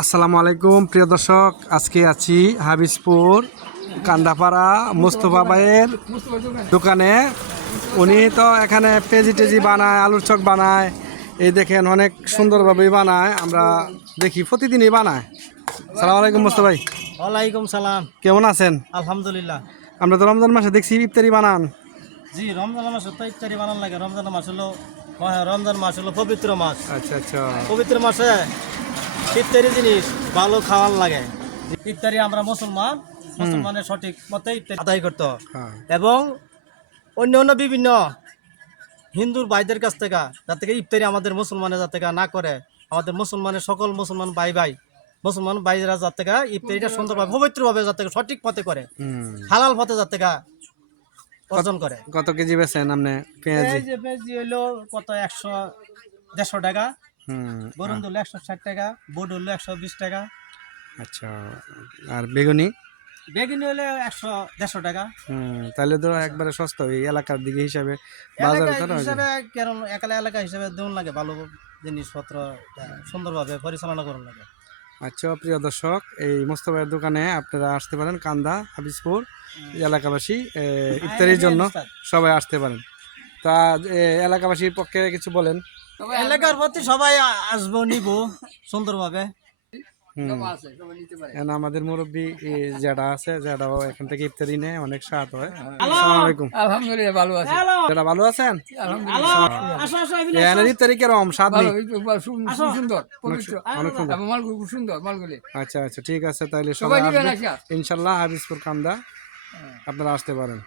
আসসালামু আলাইকুম প্রিয় দর্শক, আজকে আছি হাবিজপুর কান্দাপাড়া মোস্তফা ভাইয়ের দোকানে। উনি তো এখানে পেঁজি টেজি বানায়, আলুর চক বানায়, এই দেখেন অনেক সুন্দরভাবে বানায়, আমরা দেখি প্রতিদিনই বানায়। আসসালামু আলাইকুম মোস্তফা ভাই। ওয়ালাইকুম সালাম। কেমন আছেন? আলহামদুলিল্লাহ। আমরা তো রমজান মাসে দেখছি ইফতারি বানান। জি, রমজান মাসে তো ইফতারি বানান লাগে। রমজান মাস হলো পবিত্র মাস। আচ্ছা আচ্ছা, পবিত্র মাসে ইফতারি জিনিস ভালো খাওয়ান লাগে। ইফতারি আমরা মুসলমানের সঠিক মতে ইফতারি আদায় করতে হয়। হ্যাঁ। এবং অন্য বিভিন্ন হিন্দুর ভাইদের কাছ থেকে যাতে ইফতারি আমাদের মুসলমানের যাতে না করে, আমাদের মুসলমানের সকল মুসলমান মুসলমান ভাইরা যাতে ইফতারিটা সুন্দরভাবে পবিত্রভাবে যাতে সঠিক পথে করে, হালাল পথে যাতে অর্জন করে। কত কেজি বেছেন আপনি পেঁয়াজি? এই যে পেঁয়াজি হইলো কত 100-150 টাকা, বরুণ হলো 160 টাকা, বোট হলো 120 টাকা। আচ্ছা, আর বেগুনি? বেগুনি হলে 100-150 টাকা। তাহলে তো একবারে সস্তা, ওই এলাকার দিকে হিসাবে বাজারে তো হিসাবে কারণ এলাকা হিসাবে দেউন লাগে, ভালো জিনিসপত্র সুন্দরভাবে পরিচালনা করুন লাগে। আচ্ছা প্রিয় দর্শক, এই মোস্তফার দোকানে আপনারা আসতে পারেন, কান্দা হাবিজপুর এলাকাবাসী ইফতারির জন্য সবাই আসতে পারেন। তা এলাকাবাসীর পক্ষে কিছু বলেন। এলাকার প্রতি সবাই আসবো, নিব সুন্দরভাবে। আমাদের মুরব্বী যারা আছে, যারাও এখান থেকে ইফতারি নেয়, অনেক স্বাদ হয়। আসসালামু আলাইকুম। আলহামদুলিল্লাহ ভালো আছে। যারা ভালো আছেন, আলহামদুলিল্লাহ ইফতারি কেরম স্বাদ নেই? সুন্দর পবিত্র অনেক সুন্দর। মালগুলো খুব সুন্দর মালগুলি। আচ্ছা আচ্ছা, ঠিক আছে, তাহলে সবাই সবাই নিবেন আসবেন আসা। ইনশাল্লাহ হাবিজপুর কান্দা, আপনারা আসতে পারেন।